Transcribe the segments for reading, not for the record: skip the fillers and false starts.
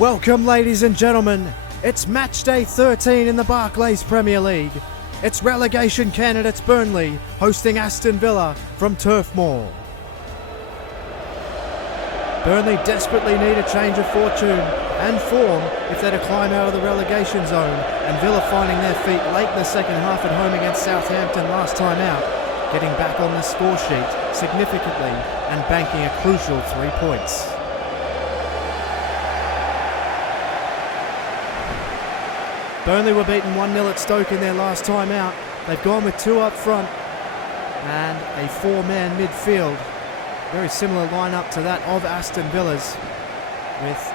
Welcome, ladies and gentlemen. It's match day 13 in the Barclays Premier League. It's relegation candidates Burnley hosting Aston Villa from Turf Moor. Burnley desperately need a change of fortune and form if they're to climb out of the relegation zone, and Villa finding their feet late in the second half at home against Southampton last time out, getting back on the score sheet significantly and banking a crucial 3 points. Burnley were beaten 1-0 at Stoke in their last time out. They've gone with 2 up front and a 4-man midfield. Very similar lineup to that of Aston Villa's, with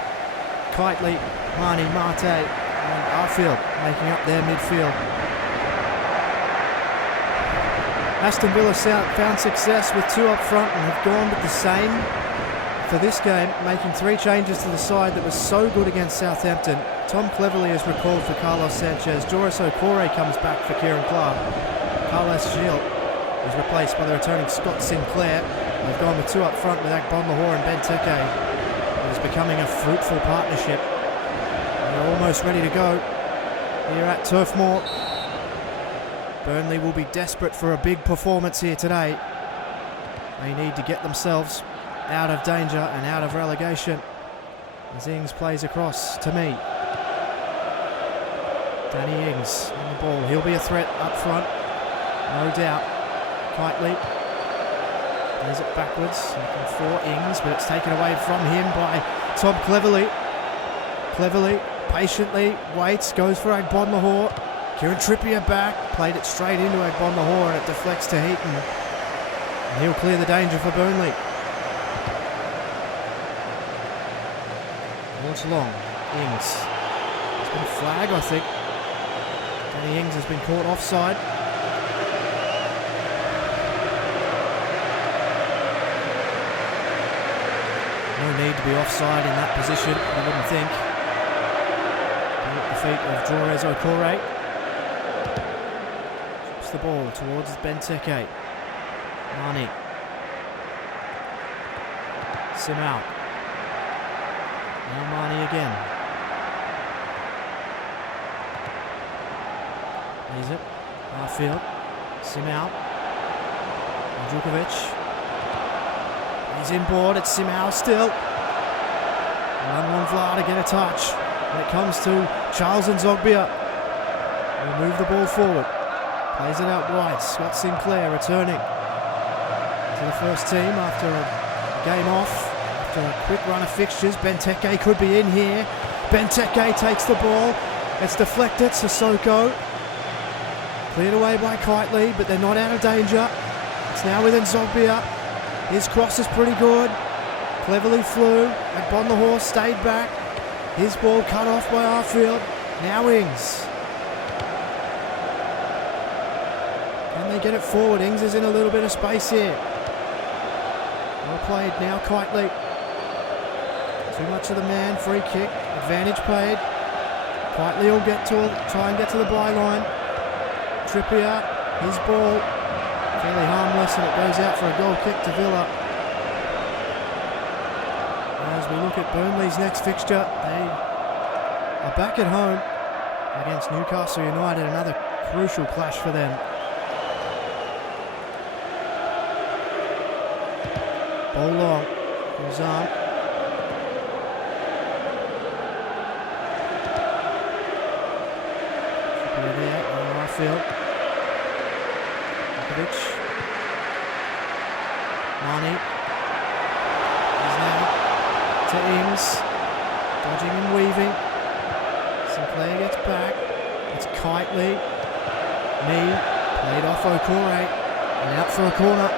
Kitely, Marnie, Marte and Arfield making up their midfield. Aston Villa found success with 2 up front and have gone with the same for this game, making 3 changes to the side that was so good against Southampton. Tom Cleverley is recalled for Carlos Sanchez. Joris Okore comes back for Kieran Clark. Carles Gil is replaced by the returning Scott Sinclair. They've gone with 2 up front with Akbon Lahore and Benteke. It is becoming a fruitful partnership. They're almost ready to go here at Turf Moor. Burnley will be desperate for a big performance here today. They need to get themselves out of danger and out of relegation. As Ings plays across to me. Danny Ings on the ball. He'll be a threat up front, no doubt. Kitely plays it backwards, looking for Ings, but it's taken away from him by Tom Cleverley. Cleverley patiently waits, goes for Akbon Lahore. Kieran Trippier back, played it straight into Akbon Lahore and it deflects to Heaton. And he'll clear the danger for Burnley. Launch long, Ings. It's been a flag, I think. Danny Ings has been caught offside. No need to be offside in that position, I wouldn't think. At the feet of Joris Okore. Chips the ball towards Benteke. Marnie. Simao. Now Marnie again. Is it? Arfield. Simao. Djukovic. He's inboard. It's Simao still. 1-1 Vlaar to get a touch. When it comes to Charles Nzogbia. He'll move the ball forward. Plays it out wide. Scott Sinclair returning to the first team after a game off. After a quick run of fixtures. Benteke could be in here. Benteke takes the ball. It's deflected. Sissoko. Cleared away by Kitely, but they're not out of danger. It's now with Nzogbia. His cross is pretty good. Cleverly flew. Akbon Lahore stayed back. His ball cut off by Arfield. Now Ings. Can they get it forward? Ings is in a little bit of space here. Well played now, Kitely. Too much of the man. Free kick. Advantage paid. Kitely will try and get to the byline. Trippier, his ball, fairly harmless, and it goes out for a goal kick to Villa. As we look at Burnley's next fixture, they are back at home against Newcastle United, another crucial clash for them. Ball long, Guzan. Trippier there, on our field. Marnie is now to Ings, dodging and weaving. Sinclair gets back. It's Kitely. Played off Okore and out for a corner.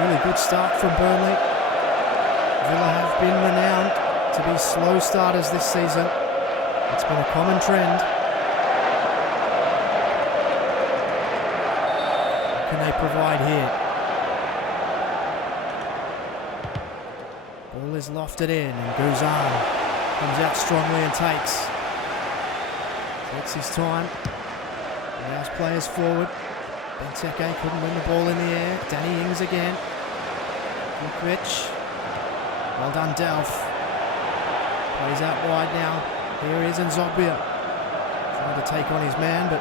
Really good start from Burnley. Villa have been renowned to be slow starters this season. It's been a common trend. Can they provide here? Ball is lofted in and Guzan comes out strongly and takes his time. Allows players forward. Benteke couldn't win the ball in the air. Danny Ings again. Djukovic. Well done, Delph. Plays out wide now. Here he is in Zogbia. Trying to take on his man, but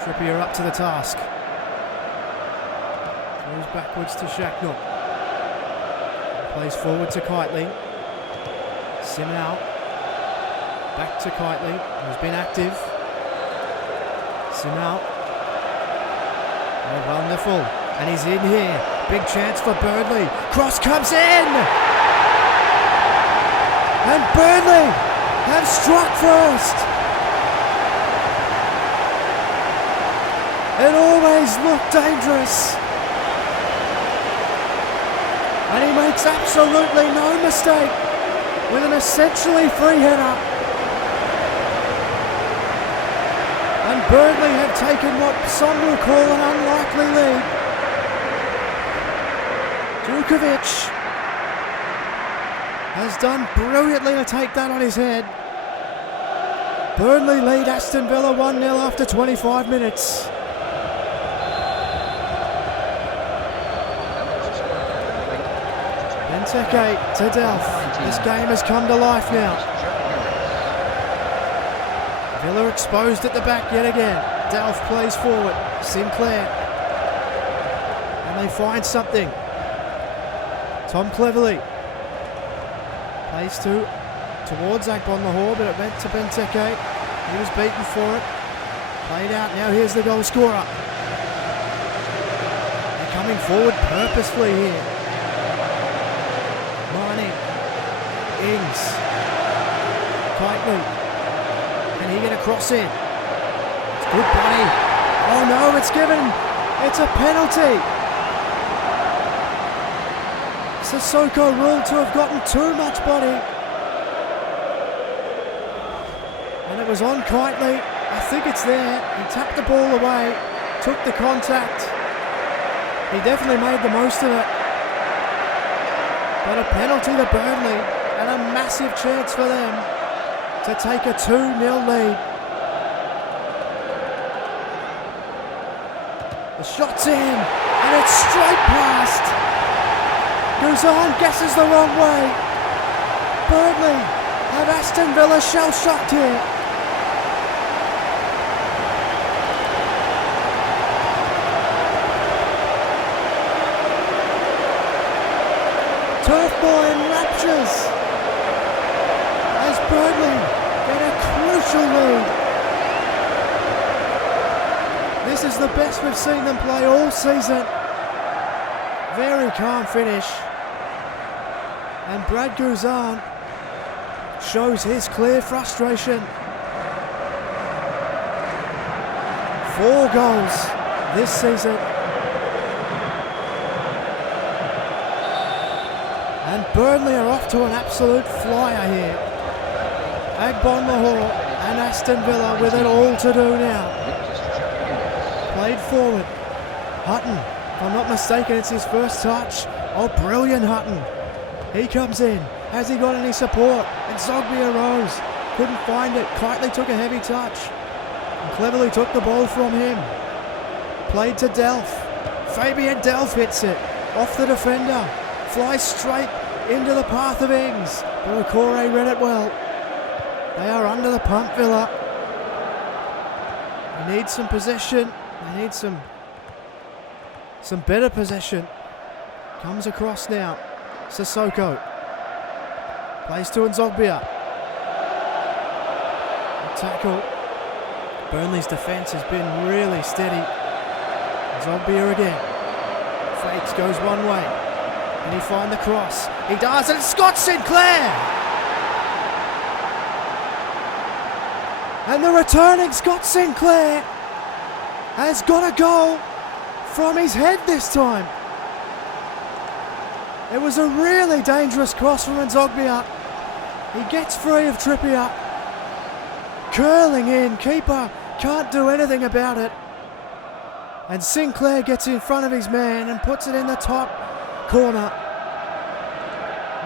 Trippier up to the task. Throws backwards to Shacknell. Plays forward to Kitely. Simao. Back to Kitely, who's been active. Simao. Oh, wonderful. And he's in here. Big chance for Burnley. Cross comes in! And Burnley have struck first. It always looked dangerous. And he makes absolutely no mistake with an essentially free header. And Burnley have taken what some will call an unlikely lead. Djukovic has done brilliantly to take that on his head. Burnley lead Aston Villa 1-0 after 25 minutes. Benteke to Delph. This game has come to life now. Villa exposed at the back yet again. Delph plays forward. Sinclair. And they find something. Tom Cleverley. Plays towards Agbonlahor, but it went to Benteke. He was beaten for it. Played out. Now here's the goal scorer. They're coming forward purposefully here. Marnie. Ings. Kitely. Can he get a cross in? It's good body. Oh no, it's given. It's a penalty. Sissoko ruled to have gotten too much body. And it was on Kitely. I think it's there. He tapped the ball away, took the contact. He definitely made the most of it. But a penalty to Burnley and a massive chance for them to take a 2-0 lead. The shot's in, and it's straight past. Guzan guesses the wrong way. Burnley have Aston Villa shell-shocked here. Turf Boy in raptures as Burnley get a crucial lead. This is the best we've seen them play all season. Very calm finish. And Brad Guzan shows his clear frustration. 4 goals this season. And Burnley are off to an absolute flyer here. Agbonlahor and Aston Villa with it all to do now. Played forward. Hutton, if I'm not mistaken, it's his first touch. Oh, brilliant Hutton. He comes in. Has he got any support? And Zogbia rose. Couldn't find it. Kitely took a heavy touch. And cleverly took the ball from him. Played to Delph. Fabian Delph hits it. Off the defender. Flies straight into the path of Ings. But Okore read it well. They are under the pump, Villa. They need some possession. They need some better possession. Comes across now. Sissoko. Plays to Nzogbia. Tackle. Burnley's defence has been really steady. Nzogbia again. Fakes, goes one way. Can he find the cross? He does, and it's Scott Sinclair! And the returning Scott Sinclair has got a goal from his head this time. It was a really dangerous cross from Nzogbia. He gets free of Trippier. Curling in, keeper can't do anything about it. And Sinclair gets in front of his man and puts it in the top corner.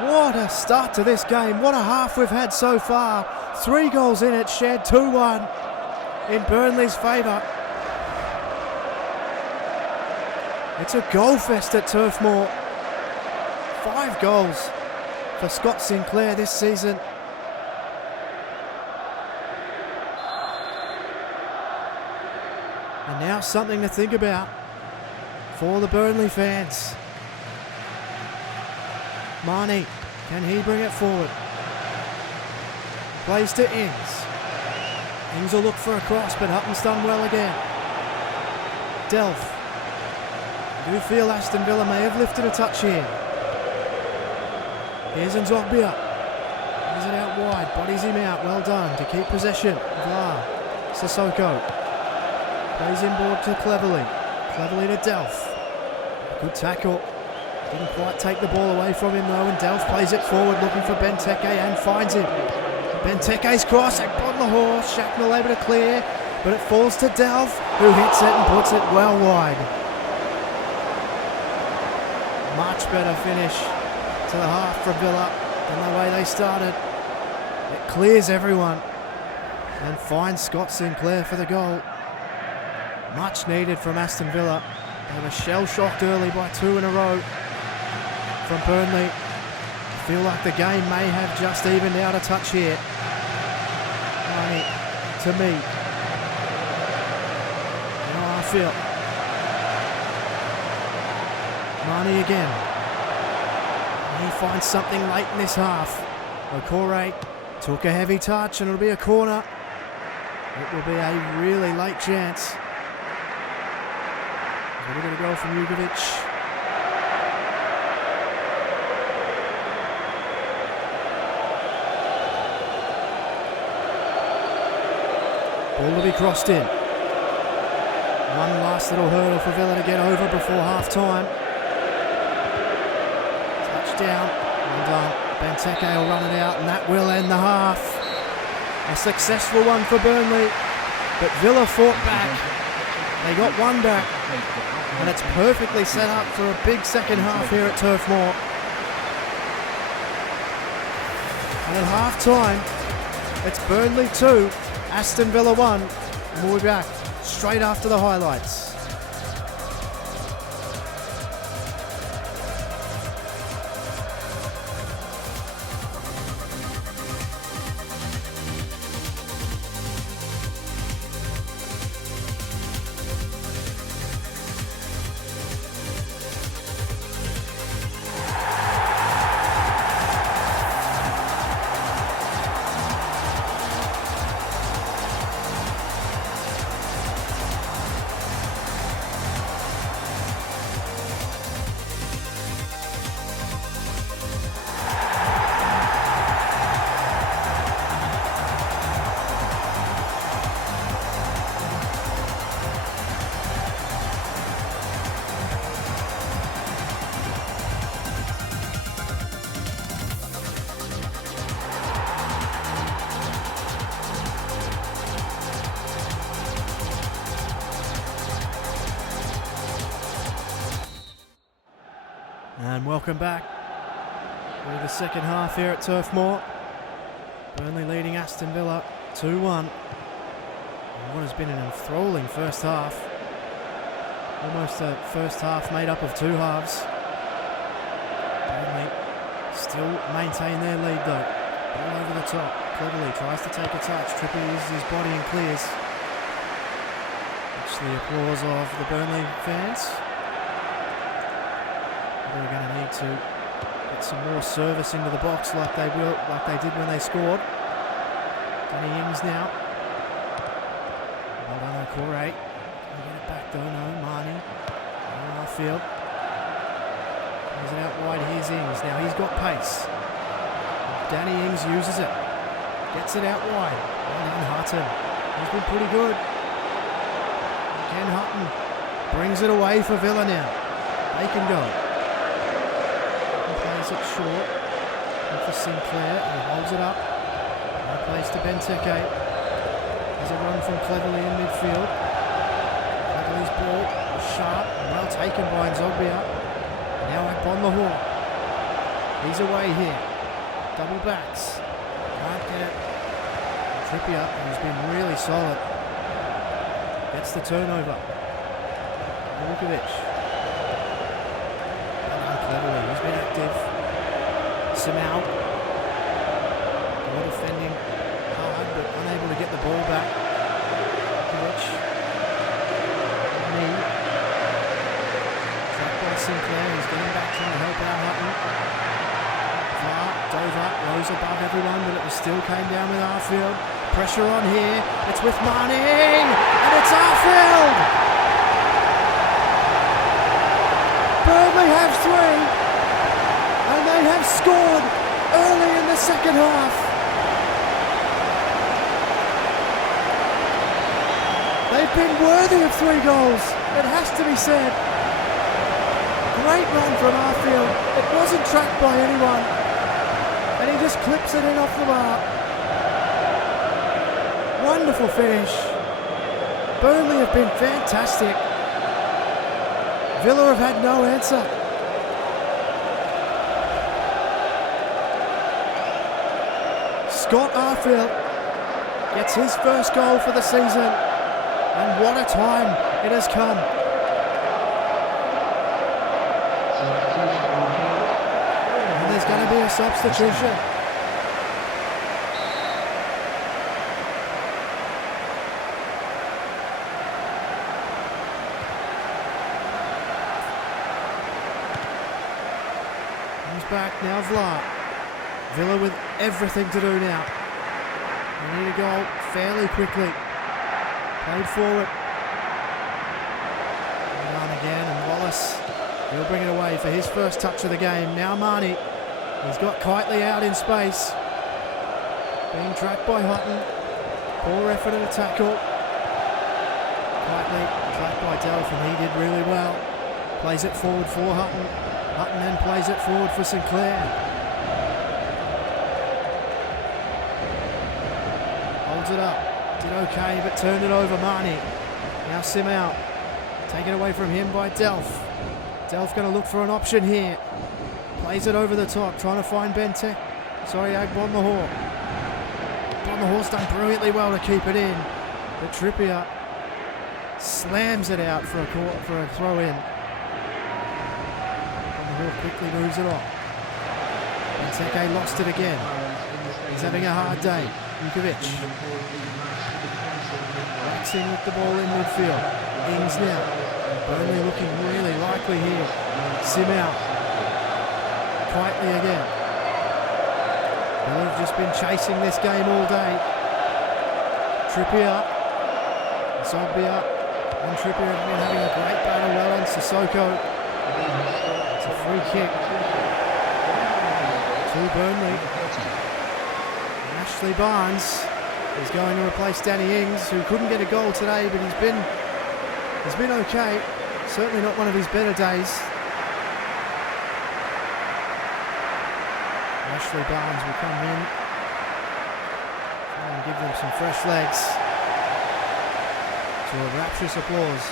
What a start to this game. What a half we've had so far. 3 goals in it, shared 2-1 in Burnley's favour. It's a goal fest at Turf Moor. 5 goals for Scott Sinclair this season. And now something to think about for the Burnley fans. Marnie, can he bring it forward? Plays to Ings. Ings will look for a cross, but Hutton's done well again. Delph. I do feel Aston Villa may have lifted a touch here. Here's Nzogbia. He's it out wide, bodies him out. Well done to keep possession. Vla. Sissoko. Plays inboard to Cleverley. Cleverley to Delph. Good tackle. Didn't quite take the ball away from him though, and Delph plays it forward looking for Benteke and finds him. Benteke's cross, on the horse, Shacknell able to clear, but it falls to Delph, who hits it and puts it well wide. Much better finish to the half from Villa than the way they started. It clears everyone and finds Scott Sinclair for the goal. Much needed from Aston Villa. They were shell-shocked early by 2 in a row from Burnley. I feel like the game may have just evened out a touch here. Marnie to me. Now I feel. Marnie again. He finds something late in this half. Okore took a heavy touch and it'll be a corner. It will be a really late chance. We're going to go from Jugovic. Ball to be crossed in. One last little hurdle for Villa to get over before half time. Touchdown. Well done. Benteke will run it out and that will end the half. A successful one for Burnley, but Villa fought back. They got one back and it's perfectly set up for a big second half here at Turf Moor. And at half time, it's Burnley 2, Aston Villa 1, and we'll be back straight after the highlights. And welcome back to the second half here at Turf Moor. Burnley leading Aston Villa 2-1. And what has been an enthralling first half. Almost a first half made up of two halves. Burnley still maintain their lead though. All over the top. Cleverley tries to take a touch. Trippier uses his body and clears. Watch the applause of the Burnley fans. They're going to need to get some more service into the box like they did when they scored. Danny Ings now. Well done, Okore. Can get it back though, no, Marnie. Field. Plays it out wide, here's Ings. Now he's got pace. Danny Ings uses it. Gets it out wide. Well done, Hutton. He's been pretty good. Again, Hutton brings it away for Villa now. They can go. Plays it short. And for Sinclair, and he holds it up. And plays to Benteke. There's a run from Cleverley in midfield. Cleverley's ball was sharp and well taken by Nzogbia. Now on the horn. He's away here. Double backs. Can't get it. Trippier, who's been really solid, gets the turnover. Vukovic. Cleverley, who's been active. Simao. They're defending hard, but unable to get the ball back. Vukovic. beautiful one, but it still came down with Arfield. Pressure on here. It's with Manning, and it's Arfield. Burnley have 3, and they have scored early in the second half. They've been worthy of 3 goals, it has to be said. Great run from Arfield. It wasn't tracked by anyone, and he just clips it in off the mark. Wonderful finish. Burnley have been fantastic. Villa have had no answer. Scott Arfield gets his first goal for the season, and what a time it has come. And there's going to be a substitution. Back now, Vlaar. Villa with everything to do now. They need a goal fairly quickly. Played forward. And on again, and Wallace will bring it away for his first touch of the game. Now Marnie. He's got Kitely out in space. Being tracked by Hutton. Poor effort at a tackle. Kitely tracked by Delph, and he did really well. Plays it forward for Hutton. Hutton then plays it forward for Sinclair. Holds it up. Did okay, but turned it over. Marnie. Now Simao. Taken away from him by Delph. Delph going to look for an option here. Plays it over the top, trying to find Bentek. Sorry, Agbonlahor. Agbonlahor's done brilliantly well to keep it in. But Trippier slams it out for a throw in. Quickly moves it on. Benteke lost it again. He's having a hard day. Vukovic. Waxing with the ball in midfield. Ings now. Burnley looking really likely here. Simao. Quietly again. They've just been chasing this game all day. Trippier. Zogbia and Trippier have been having a great battle. Well on Sissoko. A free kick to Burnley. Ashley Barnes is going to replace Danny Ings, who couldn't get a goal today, but he's been okay. Certainly not one of his better days. Ashley Barnes will come in and give them some fresh legs to a rapturous applause.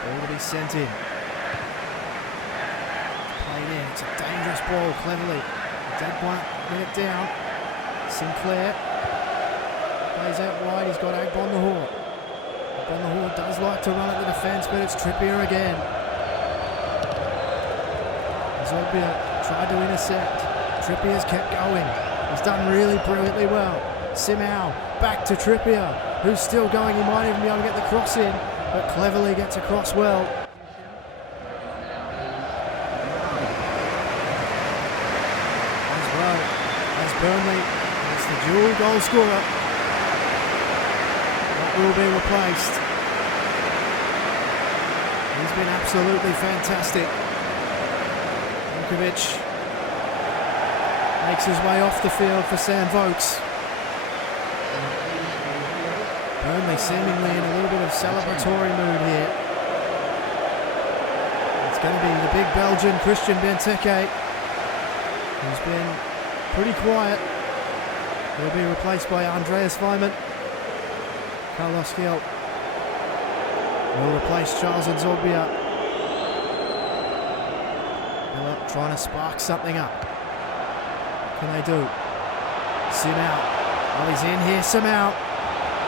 Ball to be sent in. Played in. It's a dangerous ball, cleverly. Dagwan get it down. Sinclair plays out wide. He's got Agbonlahor. Agbonlahor does like to run at the defence, but it's Trippier again. Zogbia tried to intercept. Trippier's kept going. He's done really brilliantly well. Simao back to Trippier, who's still going. He might even be able to get the cross in, but cleverly gets across well. As well as Burnley, it's the dual goal scorer that will be replaced. He's been absolutely fantastic. Vukovic makes his way off the field for Sam Vokes. Burnley seemingly in a little bit of celebratory mood here. It's going to be the big Belgian Christian Benteke, who's been pretty quiet. He'll be replaced by Andreas Weimann. Carlos Gil will replace Charles Nzogbia. Miller trying to spark something up. What can they do? Simao. Well, he's in here somehow.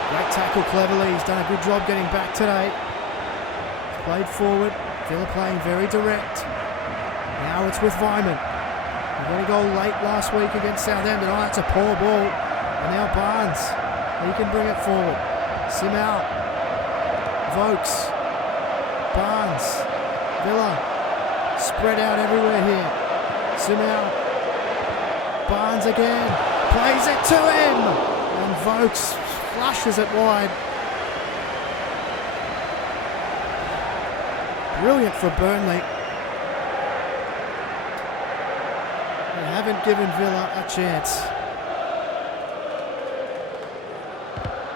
Great tackle cleverly. He's done a good job getting back today. He's played forward. Villa playing very direct. Now it's with Weimann. He got a goal late last week against Southampton. Oh, that's a poor ball. And now Barnes. He can bring it forward. Simao. Vokes. Barnes. Villa spread out everywhere here. Simao. Barnes again. Plays it to him. And Vokes flushes it wide. Brilliant for Burnley. They haven't given Villa a chance.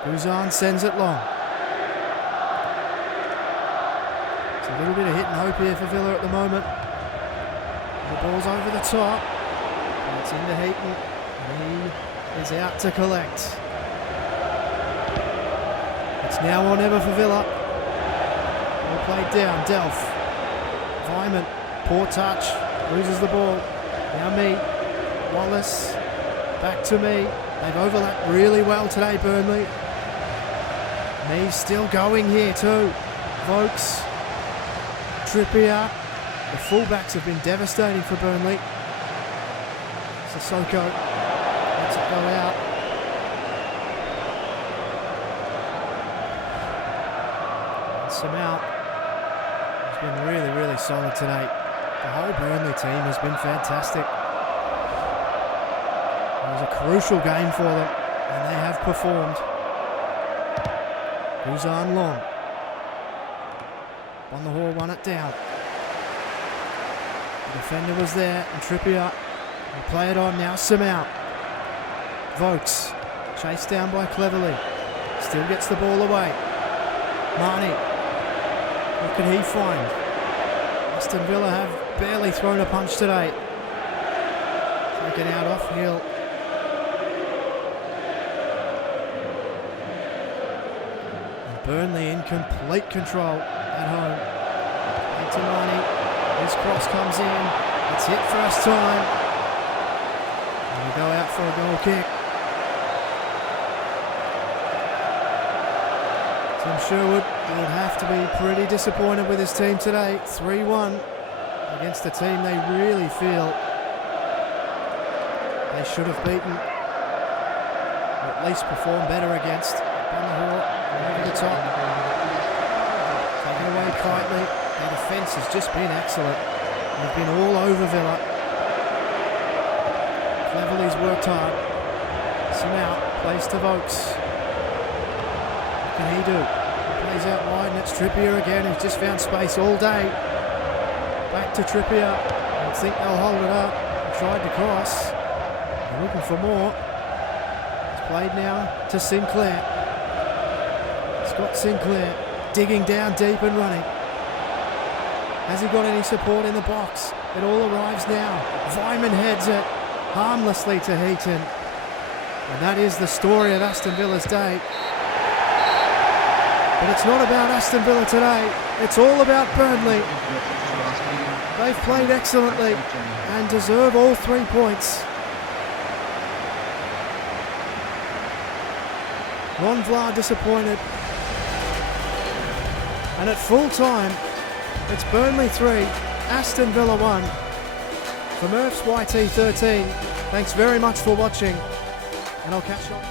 Guzan sends it long. It's a little bit of hit and hope here for Villa at the moment. The ball's over the top. It's into Heaton. He is out to collect. It's now or never for Villa. Ball played down. Delph. Vyman. Poor touch. Loses the ball. Now me. Wallace. Back to me. They've overlapped really well today, Burnley. Me still going here too. Vokes. Trippier. The fullbacks have been devastating for Burnley. Sissoko lets it go out. And Simao has been really, really solid today. The whole Burnley team has been fantastic. It was a crucial game for them, and they have performed. Guzan long. On the Hall won it down. The defender was there, and Trippier will play it on now. Simao. Vokes. Chased down by Cleverley. Still gets the ball away. Marnie. What can he find? Aston Villa have barely thrown a punch today. Taken out off heel. And Burnley in complete control at home. Into Marnie. His cross comes in. It's hit first time. And we go out for a goal kick. Tim Sherwood will have to be pretty disappointed with his team today. 3-1 against a team they really feel they should have beaten, or at least performed better against. Bunahor over the top. Taken away quietly. Their defence has just been excellent. They've been all over Villa. Cleverley's worked hard. Simao plays to Vokes. What can he do? He plays out wide and it's Trippier again, who's just found space all day. Back to Trippier. I think they'll hold it up. He tried to cross. They're looking for more. It's played now to Sinclair. Scott Sinclair digging down deep and running. Has he got any support in the box? It all arrives now. Vyman heads it harmlessly to Heaton. And that is the story of Aston Villa's day. But it's not about Aston Villa today. It's all about Burnley. They've played excellently and deserve all 3 points. Ron Vlaar disappointed. And at full time, it's Burnley 3, Aston Villa 1. From Earth's YT13, thanks very much for watching, and I'll catch you on.